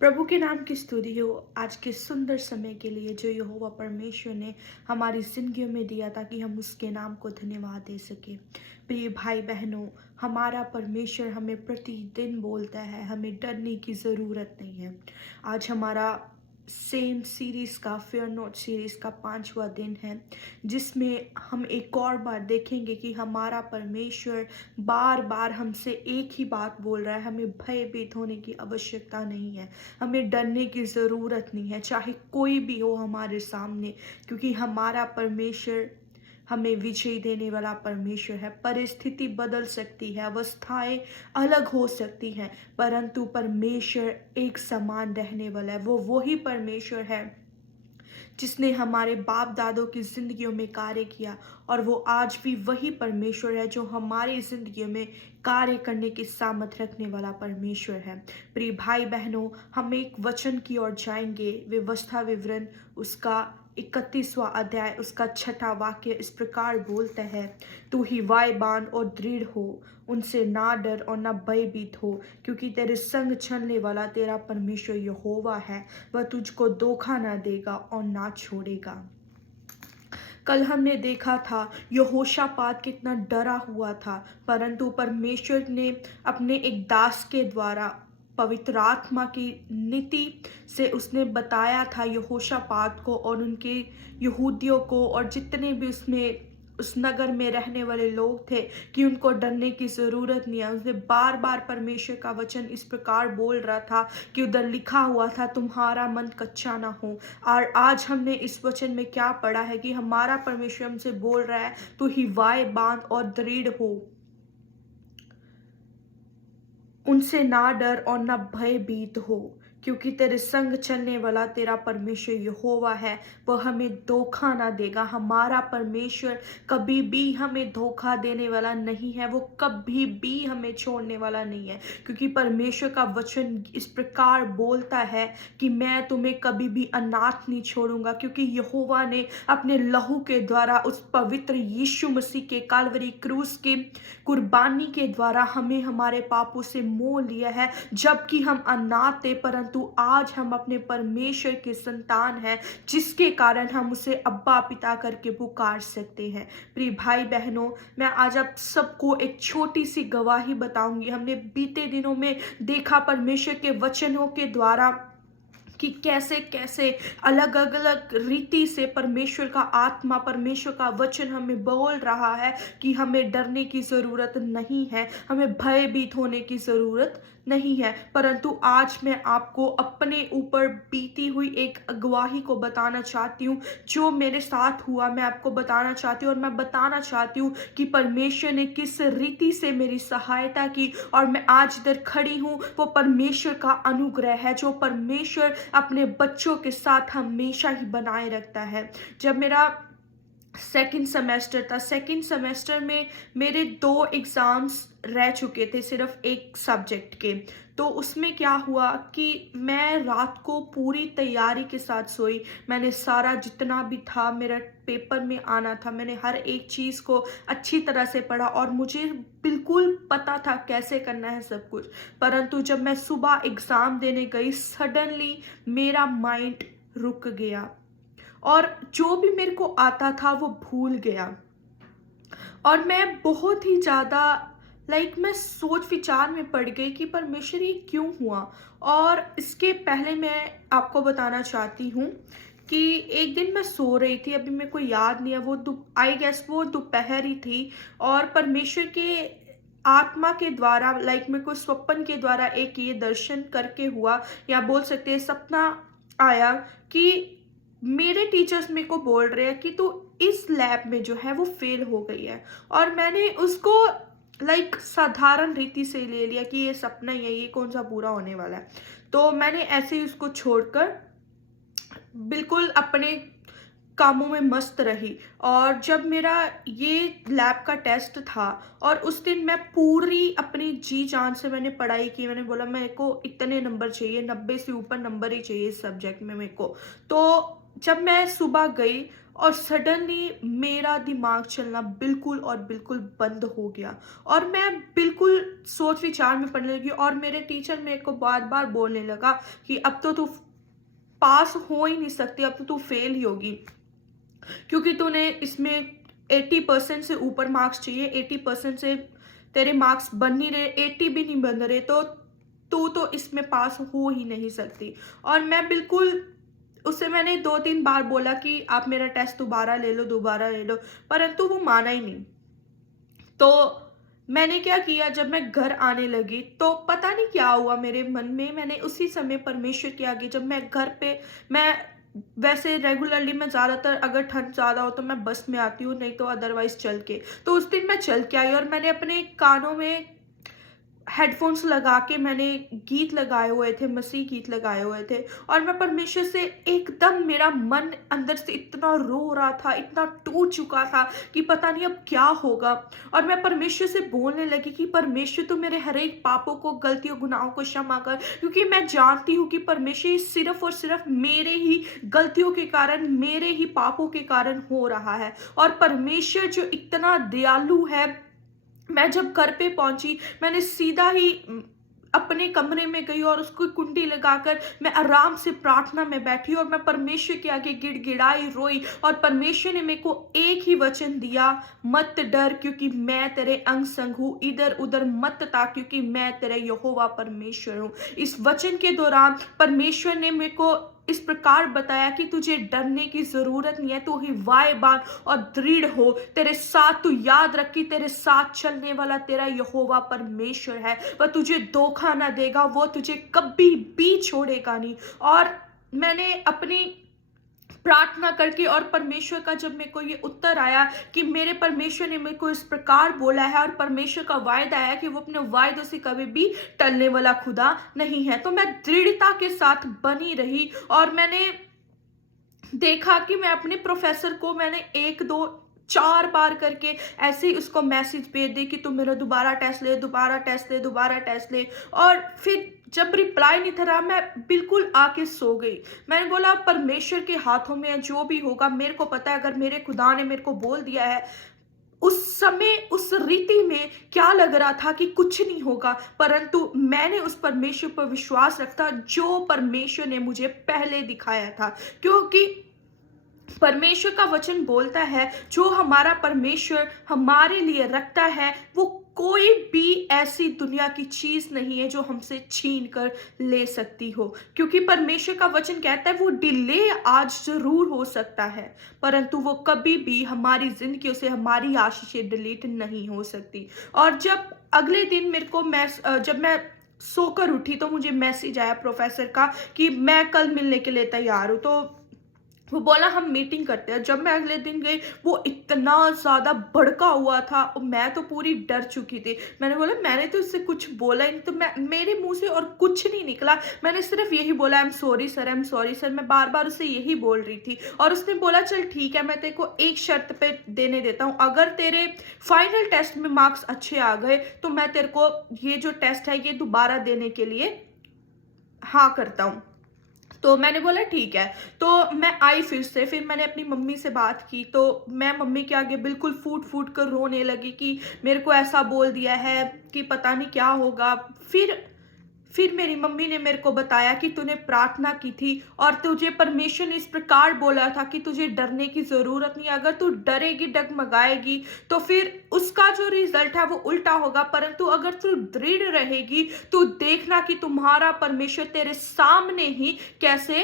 प्रभु के नाम की स्तुति हो आज के सुंदर समय के लिए जो यहोवा परमेश्वर ने हमारी जिंदगियों में दिया ताकि हम उसके नाम को धन्यवाद दे सके। प्रिय भाई बहनों, हमारा परमेश्वर हमें प्रतिदिन बोलता है, हमें डरने की ज़रूरत नहीं है। आज हमारा सेम सीरीज़ का फेयर नोट सीरीज़ का 5वां दिन है, जिसमें हम एक और बार देखेंगे कि हमारा परमेश्वर बार बार हमसे एक ही बात बोल रहा है। हमें भयभीत होने की आवश्यकता नहीं है, हमें डरने की ज़रूरत नहीं है, चाहे कोई भी हो हमारे सामने, क्योंकि हमारा परमेश्वर हमें विजय देने वाला परमेश्वर है। परिस्थिति बदल सकती है, अवस्थाएं अलग हो सकती हैं, परंतु परमेश्वर एक समान रहने वाला है। वो वही परमेश्वर है जिसने हमारे बाप दादों की जिंदगियों में कार्य किया, और वो आज भी वही परमेश्वर है जो हमारी जिंदगियों में कार्य करने की सामर्थ रखने वाला परमेश्वर है। प्रिय भाई बहनों, हम एक वचन की ओर जाएंगे। व्यवस्था विवरण उसका 31वां अध्याय उसका 6ठा वाक्य इस प्रकार बोलता है, तू ही वायबान और दृढ़ हो, उनसे ना डर और ना भयभीत हो, क्योंकि तेरे संग चलने वाला तेरा परमेश्वर यहोवा है। वह तुझको धोखा ना देगा और ना छोड़ेगा। कल हमने देखा था यहोशापात कितना डरा हुआ था, परंतु परमेश्वर ने अपने एक दास के द्वारा पवित्र आत्मा की नीति से उसने बताया था यहोशापात को और उनके यहूदियों को और जितने भी उसमें उस नगर में रहने वाले लोग थे कि उनको डरने की ज़रूरत नहीं है। उसने बार बार परमेश्वर का वचन इस प्रकार बोल रहा था कि उधर लिखा हुआ था, तुम्हारा मन कच्चा ना हो। और आज हमने इस वचन में क्या पढ़ा है कि हमारा परमेश्वर हमसे बोल रहा है, तू ही वाय बांध और दृढ़ हो, उनसे ना डर और ना भयभीत हो, क्योंकि तेरे संग चलने वाला तेरा परमेश्वर यहोवा है। वह हमें धोखा ना देगा। हमारा परमेश्वर कभी भी हमें धोखा देने वाला नहीं है, वो कभी भी हमें छोड़ने वाला नहीं है, क्योंकि परमेश्वर का वचन इस प्रकार बोलता है कि मैं तुम्हें कभी भी अनाथ नहीं छोड़ूंगा, क्योंकि यहोवा ने अपने लहू के द्वारा उस पवित्र यीशु मसीह के काल्वरी क्रूस के कुर्बानी के द्वारा हमें हमारे पापों से मोह लिया है। जबकि हम अनाथ थे, परंतु आज हम अपने परमेश्वर के संतान हैं, जिसके कारण हम उसे अब्बा पिता करके पुकार सकते हैं। प्रिय भाई बहनों, मैं आज आप सबको एक छोटी सी गवाही बताऊंगी। हमने बीते दिनों में देखा परमेश्वर के वचनों के द्वारा कि कैसे कैसे अलग अलग रीति से परमेश्वर का आत्मा, परमेश्वर का वचन हमें बोल रहा है कि हमें डरने की ज़रूरत नहीं है, हमें भयभीत होने की ज़रूरत नहीं है। परंतु आज मैं आपको अपने ऊपर बीती हुई एक गवाही को बताना चाहती हूँ, जो मेरे साथ हुआ मैं आपको बताना चाहती हूँ, और मैं बताना चाहती हूँ कि परमेश्वर ने किस रीति से मेरी सहायता की और मैं आज इधर खड़ी हूँ। वो परमेश्वर का अनुग्रह है जो परमेश्वर अपने बच्चों के साथ हमेशा ही बनाए रखता है। जब मेरा सेकंड सेमेस्टर था, सेकंड सेमेस्टर में मेरे 2 एग्ज़ाम्स रह चुके थे सिर्फ एक सब्जेक्ट के। तो उसमें क्या हुआ कि मैं रात को पूरी तैयारी के साथ सोई। मैंने सारा जितना भी था मेरा पेपर में आना था, मैंने हर एक चीज़ को अच्छी तरह से पढ़ा और मुझे बिल्कुल पता था कैसे करना है सब कुछ। परंतु जब मैं सुबह एग्ज़ाम देने गई, सडनली मेरा माइंड रुक गया और जो भी मेरे को आता था वो भूल गया। और मैं बहुत ही ज़्यादा मैं सोच विचार में पड़ गई कि परमेश्वर ये क्यों हुआ। और इसके पहले मैं आपको बताना चाहती हूँ कि एक दिन मैं सो रही थी, अभी मेरे को याद नहीं है, वो आई गेस वो दोपहर ही थी, और परमेश्वर के आत्मा के द्वारा मेरे को स्वप्न के द्वारा एक ये दर्शन करके हुआ, या बोल सकते हैं सपना आया कि मेरे टीचर्स मेरे को बोल रहे हैं कि तू इस लैब में जो है वो फेल हो गई है। और मैंने उसको साधारण रीति से ले लिया कि ये सपना ही है, ये कौन सा पूरा होने वाला है। तो मैंने ऐसे ही उसको छोड़कर बिल्कुल अपने कामों में मस्त रही। और जब मेरा ये लैब का टेस्ट था और उस दिन मैं पूरी अपनी जी जान से मैंने पढ़ाई की, मैंने बोला मेरे को इतने नंबर चाहिए, 90 से ऊपर नंबर ही चाहिए इस सब्जेक्ट में मेरे को। तो जब मैं सुबह गई और सडनली मेरा दिमाग चलना बिल्कुल और बिल्कुल बंद हो गया और मैं बिल्कुल सोच विचार में पड़ने लगी और मेरे टीचर मेरे को बार बार बोलने लगा कि अब तो तू पास हो ही नहीं सकती, अब तो तू फेल ही होगी, क्योंकि तूने इसमें 80% से ऊपर मार्क्स चाहिए, 80% से तेरे मार्क्स बन नहीं रहे, 80 भी नहीं बन रहे, तो तू तो इसमें पास हो ही नहीं सकती। और मैं बिल्कुल, उससे मैंने 2-3 बार बोला कि आप मेरा टेस्ट दोबारा ले लो, दोबारा ले लो, परंतु वो माना ही नहीं। तो मैंने क्या किया, जब मैं घर आने लगी तो पता नहीं क्या हुआ मेरे मन में, मैंने उसी समय परमेश्वर के आगे, जब मैं घर पे, मैं वैसे रेगुलरली मैं ज़्यादातर अगर ठंड ज़्यादा हो तो मैं बस में आती हूँ, नहीं तो अदरवाइज चल के। तो उस दिन मैं चल के आई और मैंने अपने कानों में हेडफोन्स लगा के मैंने गीत लगाए हुए थे, मसीह गीत लगाए हुए थे, और मैं परमेश्वर से एकदम, मेरा मन अंदर से इतना रो रहा था, इतना टूट चुका था कि पता नहीं अब क्या होगा। और मैं परमेश्वर से बोलने लगी कि परमेश्वर तू मेरे हर एक पापों को, गलतियों, गुनाहों को क्षमा कर, क्योंकि मैं जानती हूँ कि परमेश्वर ये सिर्फ और सिर्फ मेरे ही गलतियों के कारण, मेरे ही पापों के कारण हो रहा है। और परमेश्वर जो इतना दयालु है, मैं जब घर पे पहुंची, मैंने सीधा ही अपने कमरे में गई और उसको कुंडी लगाकर मैं आराम से प्रार्थना में बैठी और मैं परमेश्वर के आगे गिड़गिड़ाई, रोई, और परमेश्वर ने मेरे को एक ही वचन दिया, मत डर क्योंकि मैं तेरे अंग संग हूँ, इधर उधर मत ताक क्योंकि मैं तेरे यहोवा परमेश्वर हूँ। इस वचन के दौरान परमेश्वर ने मेरे को इस प्रकार बताया कि तुझे डरने की जरूरत नहीं है, तू ही वायबान और दृढ़ हो, तेरे साथ, तू याद रख कि तेरे साथ चलने वाला तेरा यहोवा परमेश्वर है, वह तुझे धोखा ना देगा, वो तुझे कभी भी छोड़ेगा नहीं। और मैंने अपनी प्रार्थना करके, और परमेश्वर का जब मेरे को ये उत्तर आया कि मेरे परमेश्वर ने मेरे को इस प्रकार बोला है, और परमेश्वर का वायदा है कि वो अपने वायदों से कभी भी टलने वाला खुदा नहीं है, तो मैं दृढ़ता के साथ बनी रही। और मैंने देखा कि मैं अपने प्रोफेसर को, मैंने 1 2 4 बार करके ऐसे ही उसको मैसेज भेज दी कि तुम मेरा दोबारा टेस्ट ले, दोबारा टेस्ट ले, दोबारा टेस्ट ले। और फिर जब रिप्लाई नहीं था रहा, मैं बिल्कुल आके सो गई। मैंने बोला परमेश्वर के हाथों में है, जो भी होगा मेरे को पता है, अगर मेरे खुदा ने मेरे को बोल दिया है, उस समय उस रीति में क्या लग रहा था कि कुछ नहीं होगा, परंतु मैंने उस परमेश्वर पर विश्वास रखा जो परमेश्वर ने मुझे पहले दिखाया था। क्योंकि परमेश्वर का वचन बोलता है, जो हमारा परमेश्वर हमारे लिए रखता है, वो कोई भी ऐसी दुनिया की चीज नहीं है जो हमसे छीन कर ले सकती हो। क्योंकि परमेश्वर का वचन कहता है, वो डिले आज जरूर हो सकता है, परंतु वो कभी भी हमारी जिंदगियों से हमारी आशीषें डिलीट नहीं हो सकती। और जब अगले दिन मेरे को जब मैं सोकर उठी तो मुझे मैसेज आया प्रोफेसर का कि मैं कल मिलने के लिए तैयार हूँ। तो वो बोला हम मीटिंग करते हैं। जब मैं अगले दिन गई, वो इतना ज़्यादा भड़का हुआ था और मैं तो पूरी डर चुकी थी। मैंने बोला मैंने तो उससे कुछ बोला ही नहीं, तो मेरे मुंह से और कुछ नहीं निकला, मैंने सिर्फ यही बोला I am sorry sir, I am sorry sir. मैं बार बार उससे यही बोल रही थी। और उसने बोला चल ठीक है, मैं तेरे को एक शर्त पे देने देता हूँ, अगर तेरे फाइनल टेस्ट में मार्क्स अच्छे आ गए तो मैं तेरे को ये जो टेस्ट है ये दोबारा देने के लिए हाँ करता हूँ। तो मैंने बोला ठीक है। तो मैं आई फिर मैंने अपनी मम्मी से बात की, तो मैं मम्मी के आगे बिल्कुल फूट फूट कर रोने लगी कि मेरे को ऐसा बोल दिया है कि पता नहीं क्या होगा। फिर मेरी मम्मी ने मेरे को बताया कि तूने प्रार्थना की थी और तुझे परमेश्वर ने इस प्रकार बोला था कि तुझे डरने की जरूरत नहीं, अगर तू डरेगी, डगमगाएगी तो फिर उसका जो रिजल्ट है वो उल्टा होगा, परंतु अगर तू दृढ़ रहेगी तो देखना कि तुम्हारा परमेश्वर तेरे सामने ही कैसे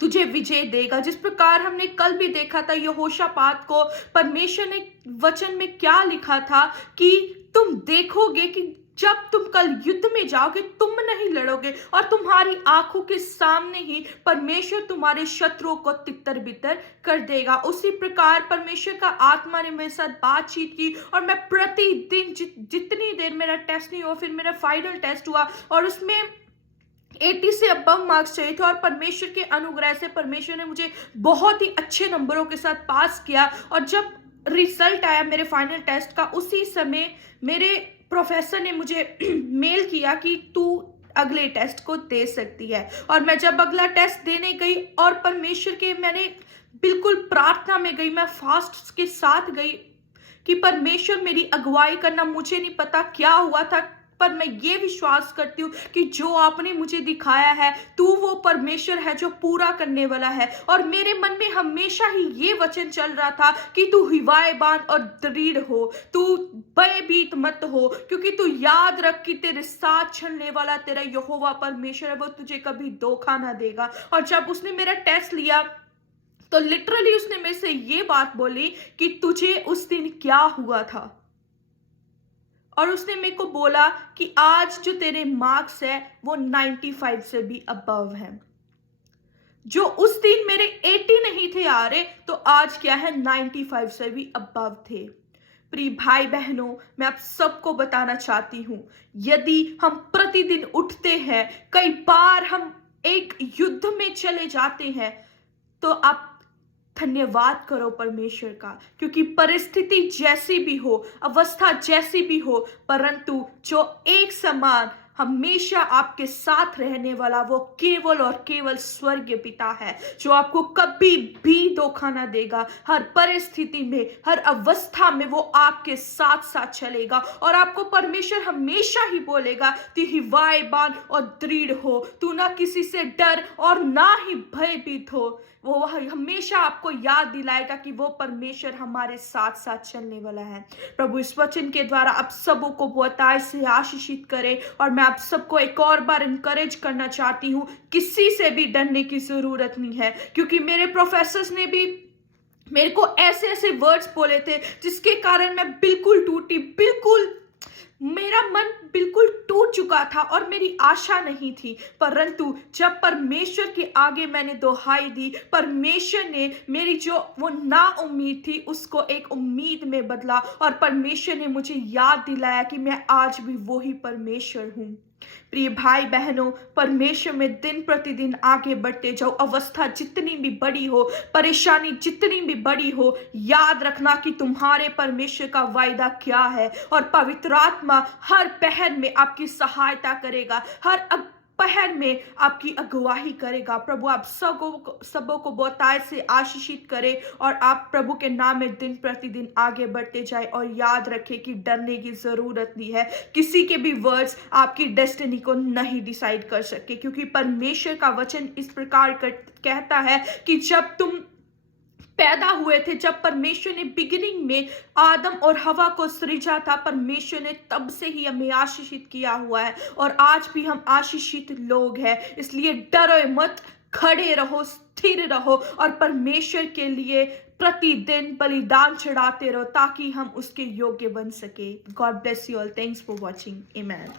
तुझे विजय देगा। जिस प्रकार हमने कल भी देखा था यहोशापात को परमेश्वर ने वचन में क्या लिखा था कि तुम देखोगे कि जब तुम कल युद्ध में जाओगे तुम नहीं लड़ोगे और तुम्हारी आंखों के सामने ही परमेश्वर तुम्हारे शत्रुओं को तितर बितर कर देगा। उसी प्रकार परमेश्वर का आत्मा ने मेरे साथ बातचीत की और मैं प्रतिदिन जितनी देर मेरा टेस्ट नहीं हुआ, फिर मेरा फाइनल टेस्ट हुआ और उसमें 80 से अबव मार्क्स चाहिए थे और परमेश्वर के अनुग्रह से परमेश्वर ने मुझे बहुत ही अच्छे नंबरों के साथ पास किया। और जब रिजल्ट आया मेरे फाइनल टेस्ट का, उसी समय मेरे प्रोफेसर ने मुझे मेल किया कि तू अगले टेस्ट को दे सकती है। और मैं जब अगला टेस्ट देने गई और परमेश्वर के मैंने बिल्कुल प्रार्थना में गई, मैं फास्ट के साथ गई कि परमेश्वर मेरी अगुवाई करना। मुझे नहीं पता क्या हुआ था, पर मैं ये विश्वास करती हूँ कि जो आपने मुझे दिखाया है, तू वो परमेश्वर है जो पूरा करने वाला है। और मेरे मन में हमेशा ही ये वचन चल रहा था कि तू हिवाए बांध और दृढ़ हो, तू भयभीत मत हो, क्योंकि तू याद रख कि तेरे साथ चलने वाला तेरा यहोवा परमेश्वर है, वो तुझे कभी धोखा ना देगा। और जब उसने मेरा टेस्ट लिया तो लिटरली उसने मेरे से ये बात बोली कि तुझे उस दिन क्या हुआ था। और उसने मेरे को बोला कि आज जो तेरे मार्क्स है वो 95 से भी अबव है। जो उस दिन मेरे 80 नहीं थे आ रहे, तो आज क्या है, 95 से भी अबव थे। प्रिय भाई बहनों, मैं आप सबको बताना चाहती हूं, यदि हम प्रतिदिन उठते हैं, कई बार हम एक युद्ध में चले जाते हैं, तो आप धन्यवाद करो परमेश्वर का, क्योंकि परिस्थिति जैसी भी हो, अवस्था जैसी भी हो, परंतु जो एक समान हमेशा आपके साथ रहने वाला वो केवल और केवल स्वर्गीय पिता है, जो आपको कभी भी धोखा ना देगा। हर परिस्थिति में, हर अवस्था में वो आपके साथ साथ चलेगा। और आपको परमेश्वर हमेशा ही बोलेगा कि हिवाए बांध और दृढ़ हो, तू ना किसी से डर और ना ही भयभीत हो। वो हमेशा आपको याद दिलाएगा कि वो परमेश्वर हमारे साथ साथ चलने वाला है। प्रभु इस वचन के द्वारा आप सबों को बहुतायत से आशीषित करे। और मैं आप सबको एक और बार इनकरेज करना चाहती हूँ, किसी से भी डरने की जरूरत नहीं है, क्योंकि मेरे प्रोफेसर्स ने भी मेरे को ऐसे ऐसे वर्ड्स बोले थे जिसके कारण मैं बिल्कुल टूटी, बिल्कुल मेरा मन बिल्कुल टूट चुका था और मेरी आशा नहीं थी। परंतु जब परमेश्वर के आगे मैंने दुहाई दी, परमेश्वर ने मेरी जो वो ना उम्मीद थी उसको एक उम्मीद में बदला। और परमेश्वर ने मुझे याद दिलाया कि मैं आज भी वही परमेश्वर हूँ। प्रिय भाई बहनों, परमेश्वर में दिन प्रतिदिन आगे बढ़ते जाओ। अवस्था जितनी भी बड़ी हो, परेशानी जितनी भी बड़ी हो, याद रखना कि तुम्हारे परमेश्वर का वायदा क्या है। और पवित्र आत्मा हर पहर में आपकी सहायता करेगा, हर पहर में आपकी अगुवाई करेगा। प्रभु आप सबों को बहुतायत से आशीषित करे और आप प्रभु के नाम में दिन प्रतिदिन आगे बढ़ते जाए। और याद रखें कि डरने की जरूरत नहीं है। किसी के भी वर्ड्स आपकी डेस्टिनी को नहीं डिसाइड कर सकते, क्योंकि परमेश्वर का वचन इस प्रकार कहता है कि जब तुम पैदा हुए थे, जब परमेश्वर ने बिगिनिंग में आदम और हवा को सृजा था, परमेश्वर ने तब से ही हमें आशीषित किया हुआ है। और आज भी हम आशीषित लोग हैं, इसलिए डरो मत, खड़े रहो, स्थिर रहो और परमेश्वर के लिए प्रतिदिन बलिदान चढ़ाते रहो, ताकि हम उसके योग्य बन सके। God bless you all. Thanks for watching. Amen.